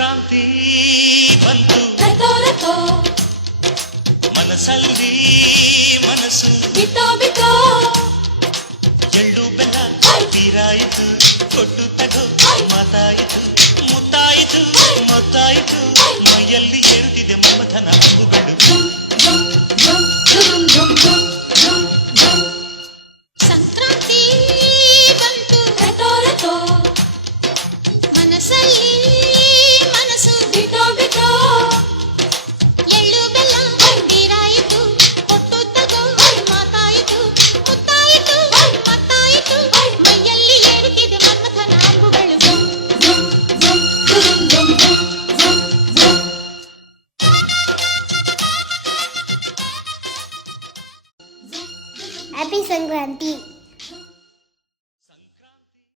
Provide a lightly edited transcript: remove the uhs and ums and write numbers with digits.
ಸಂಕ್ರಾಂತಿ ಬಂತು ಮನಸ್ಸಲ್ಲಿ ಮನಸ್ಸು ಬಿತ್ತೋ ಬಿತ್ತೋ ಎಳ್ಳು ಬೆಲ್ಲ ತೀರಾಯಿತು ಕೊಟ್ಟು ತಗೋ ಮಾತಾಯಿತು ಮುತ್ತಾಯಿತು ಮೊತ್ತಾಯಿತು